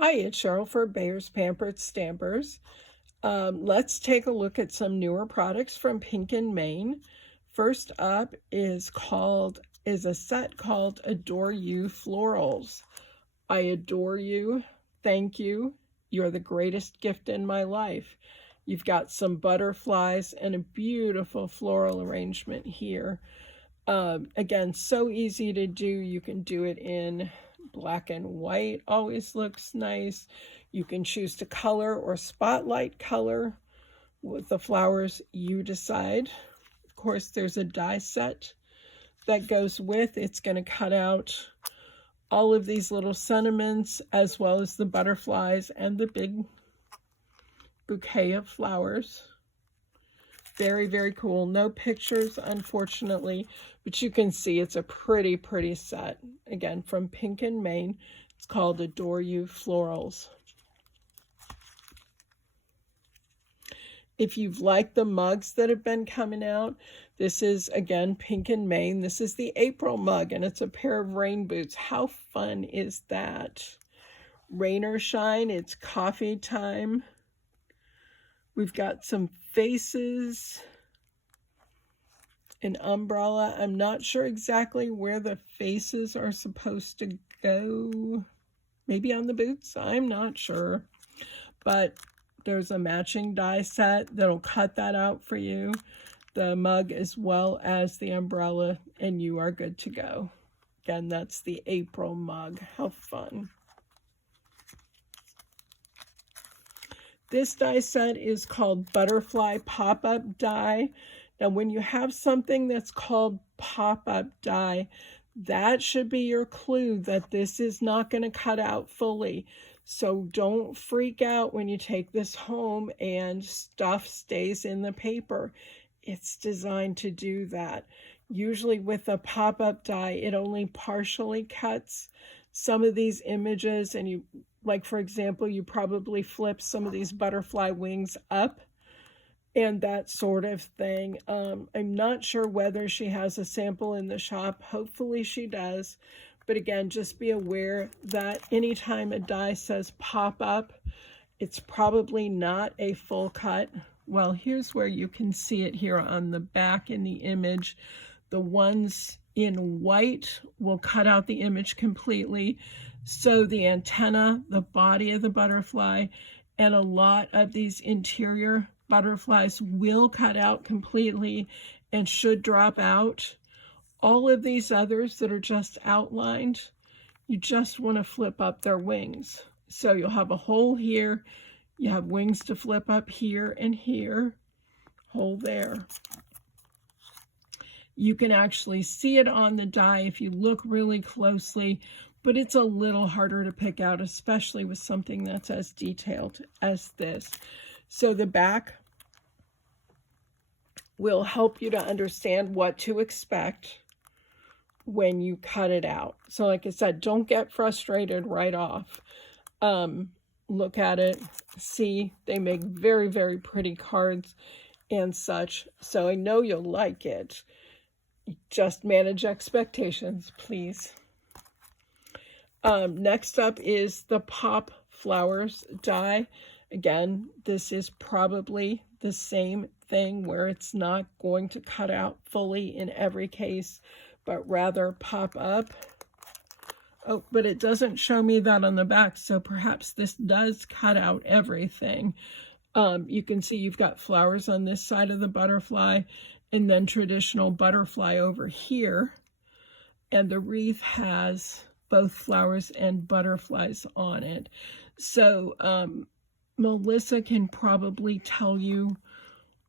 Hi, it's Cheryl for Bayer's Pampered Stampers. Let's take a look at some newer products from Pink and Maine. First up is a set called Adore You Florals. I adore you. Thank you. You're the greatest gift in my life. You've got some butterflies and a beautiful floral arrangement here. Again, so easy to do. You can do it in black and white, always looks nice. You can choose to color or spotlight color with the flowers you decide. Of course, there's a die set that goes with. It's going to cut out all of these little sentiments as well as the butterflies and the big bouquet of flowers. Very, very cool. No pictures, unfortunately, but you can see it's a pretty set. Again, from Pink and Maine. It's called Adore You Florals. If you've liked the mugs that have been coming out, this is, again, Pink and Maine. This is the April mug, and it's a pair of rain boots. How fun is that? Rain or shine, it's coffee time. We've got some faces, an umbrella. I'm not sure exactly where the faces are supposed to go. Maybe on the boots? I'm not sure. But there's a matching die set that'll cut that out for you. The mug as well as the umbrella, and you are good to go. Again, that's the April mug. How fun. This die set is called Butterfly Pop-Up Die. Now, when you have something that's called pop-up die, that should be your clue that this is not going to cut out fully. So don't freak out when you take this home and stuff stays in the paper. It's designed to do that. Usually with a pop-up die, it only partially cuts some of these images, and you, like for example, you probably flip some of these butterfly wings up and that sort of thing. I'm not sure whether she has a sample in the shop. Hopefully she does. But again, just be aware that anytime a die says pop up, it's probably not a full cut. Well, here's where you can see it here on the back in the image. The ones in white will cut out the image completely. So the antenna, the body of the butterfly, and a lot of these interior butterflies will cut out completely and should drop out. All of these others that are just outlined, you just want to flip up their wings. So you'll have a hole here, you have wings to flip up here and here, hole there. You can actually see it on the die if you look really closely, but it's a little harder to pick out, especially with something that's as detailed as this. So the back will help you to understand what to expect when you cut it out. So like I said, don't get frustrated right off. Look at it, see, they make very pretty cards and such. So I know you'll like it. Just manage expectations, please. Next up is the Pop Flowers die. Again, this is probably the same thing where it's not going to cut out fully in every case, but rather pop up. Oh, but it doesn't show me that on the back, so perhaps this does cut out everything. You can see you've got flowers on this side of the butterfly, and then traditional butterfly over here. And the wreath has both flowers and butterflies on it. So Melissa can probably tell you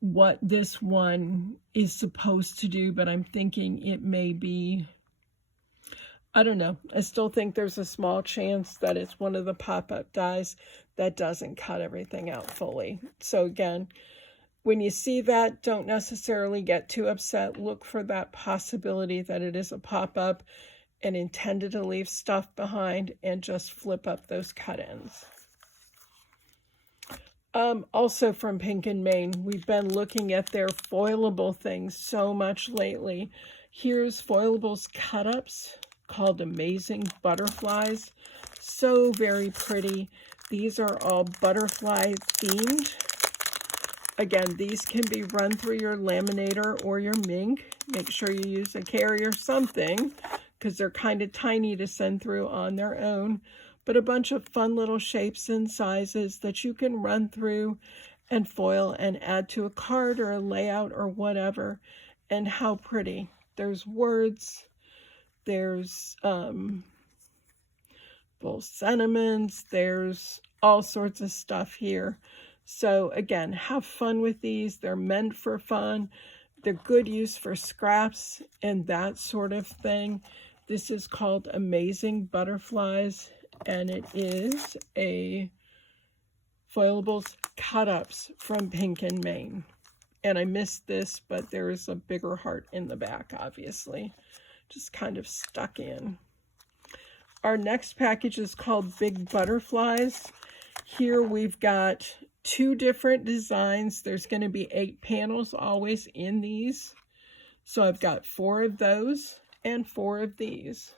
what this one is supposed to do, but I'm thinking it may be, I don't know. I still think there's a small chance that it's one of the pop-up dies that doesn't cut everything out fully. So again, when you see that, don't necessarily get too upset. Look for that possibility that it is a pop-up and intended to leave stuff behind, and just flip up those cut-ins. Also from Pink and Maine, we've been looking at their foilable things so much lately. Here's foilables cut-ups called Amazing Butterflies. So very pretty. These are all butterfly themed. Again, these can be run through your laminator or your Mink. Make sure you use a carrier or something, because they're kind of tiny to send through on their own. But a bunch of fun little shapes and sizes that you can run through and foil and add to a card or a layout or whatever. And how pretty. There's words, there's full sentiments, there's all sorts of stuff here. So again, have fun with these. They're meant for fun. They're good use for scraps and that sort of thing. This is called Amazing Butterflies, and it is a foilables cut-ups from Pink and Maine. And I missed this, but there is a bigger heart in the back, obviously. Just kind of stuck in. Our next package is called Big Butterflies. Here we've got 2 different designs. There's going to be 8 panels always in these. So I've got 4 of those and 4 of these.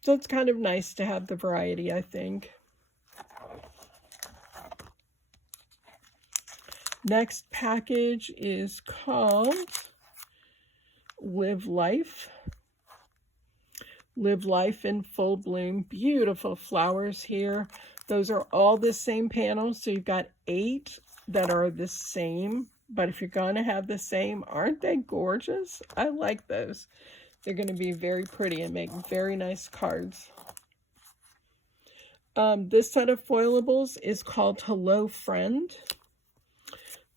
So it's kind of nice to have the variety, I think. Next package is called Live Life. Live Life in Full Bloom. Beautiful flowers here. Those are all the same panels. So you've got 8 that are the same. But if you're going to have the same, aren't they gorgeous? I like those. They're going to be very pretty and make very nice cards. This set of foilables is called Hello Friend.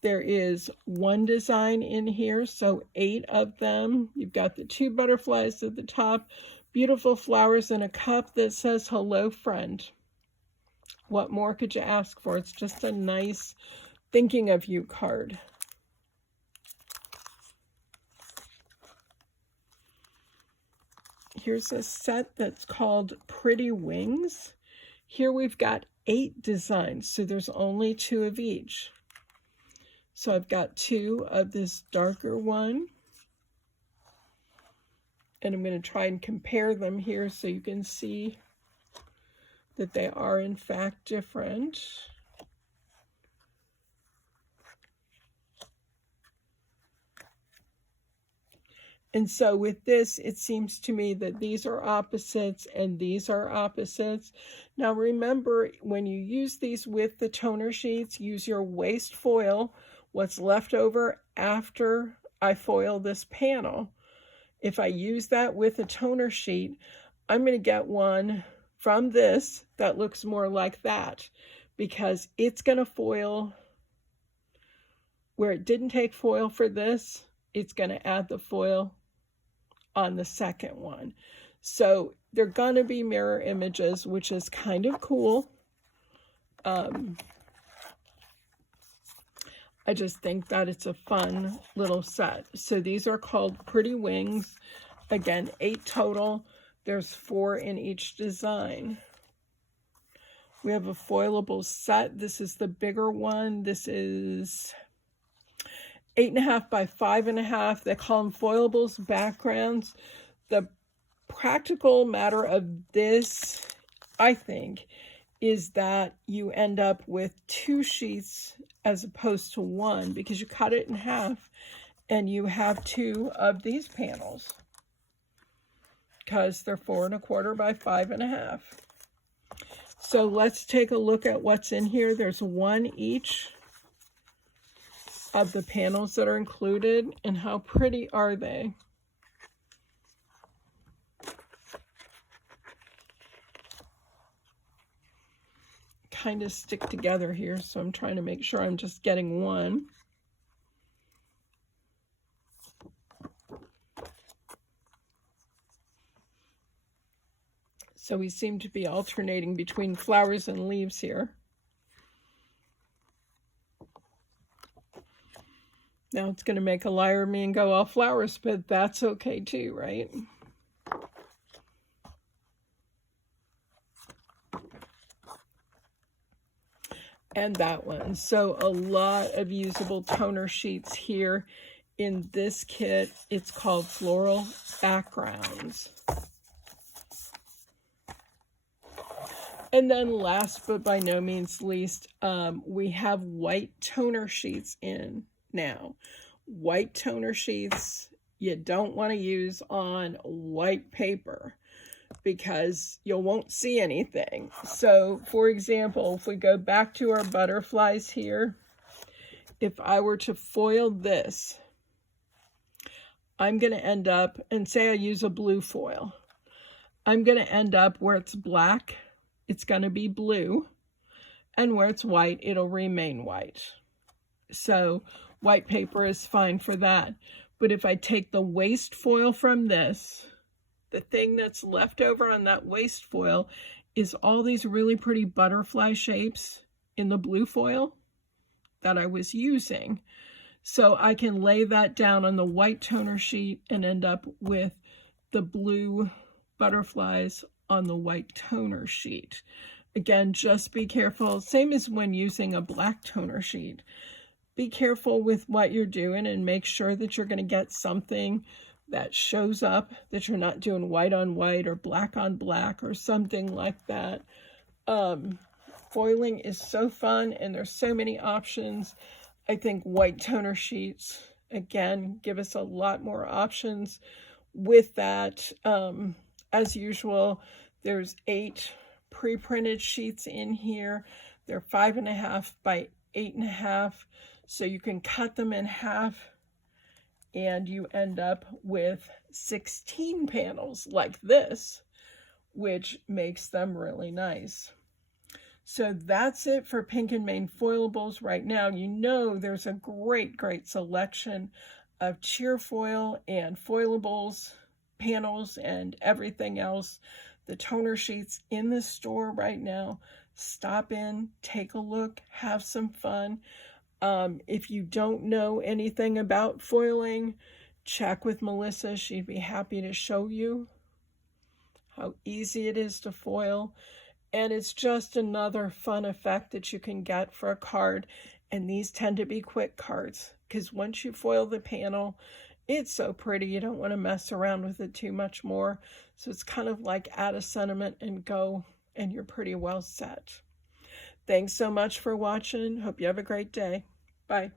There is 1 design in here, so 8 of them. You've got the 2 butterflies at the top, beautiful flowers in a cup that says Hello Friend. What more could you ask for? It's just a nice thinking of you card. Here's a set that's called Pretty Wings. Here we've got 8 designs, so there's only 2 of each. So I've got 2 of this darker one. And I'm going to try and compare them here so you can see that they are in fact different. And so with this, it seems to me that these are opposites and these are opposites. Now remember, when you use these with the toner sheets, use your waste foil, what's left over after I foil this panel. If I use that with a toner sheet, I'm going to get one from this that looks more like that, because it's going to foil where it didn't take foil for this. It's going to add the foil on the second one. So they're going to be mirror images, which is kind of cool. I just think that it's a fun little set. So these are called Pretty Wings. Again, 8 total. There's 4 in each design. We have a foilable set. This is the bigger one. This is 8.5 by 5.5. They call them foilables backgrounds. The practical matter of this, I think, is that you end up with 2 sheets as opposed to 1, because you cut it in half and you have 2 of these panels because they're 4.25 by 5.5. So let's take a look at what's in here. There's 1 each of the panels that are included, and how pretty are they? Kind of stick together here, so I'm trying to make sure I'm just getting 1. So we seem to be alternating between flowers and leaves here. Now it's going to make a liar of me and go all flowers, but that's okay too, right? And that one. So a lot of usable toner sheets here in this kit. It's called Floral Backgrounds. And then last but by no means least, we have white toner sheets in now. White toner sheets you don't want to use on white paper because you won't see anything. So, for example, if we go back to our butterflies here, if I were to foil this, I'm going to end up, and say I use a blue foil, I'm going to end up where it's black, it's going to be blue, and where it's white, it'll remain white. So white paper is fine for that. But if I take the waste foil from this, the thing that's left over on that waste foil is all these really pretty butterfly shapes in the blue foil that I was using. So I can lay that down on the white toner sheet and end up with the blue butterflies on the white toner sheet. Again, just be careful. Same as when using a black toner sheet. Be careful with what you're doing and make sure that you're going to get something that shows up, that you're not doing white on white or black on black or something like that. Foiling is so fun and there's so many options. I think white toner sheets, again, give us a lot more options with that. As usual, there's 8 pre-printed sheets in here. They're 5.5 by 8.5, so you can cut them in half and you end up with 16 panels like this, which makes them really nice. So that's it for Pink and Main Foilables right now. You know there's a great selection of Cheerfoil and Foilables panels and everything else. The toner sheets in the store right now. Stop in, take a look, have some fun. If you don't know anything about foiling, check with Melissa. She'd be happy to show you how easy it is to foil. And it's just another fun effect that you can get for a card. And these tend to be quick cards because once you foil the panel, it's so pretty. You don't want to mess around with it too much more. So it's kind of like add a sentiment and go, and you're pretty well set. Thanks so much for watching. Hope you have a great day. Bye.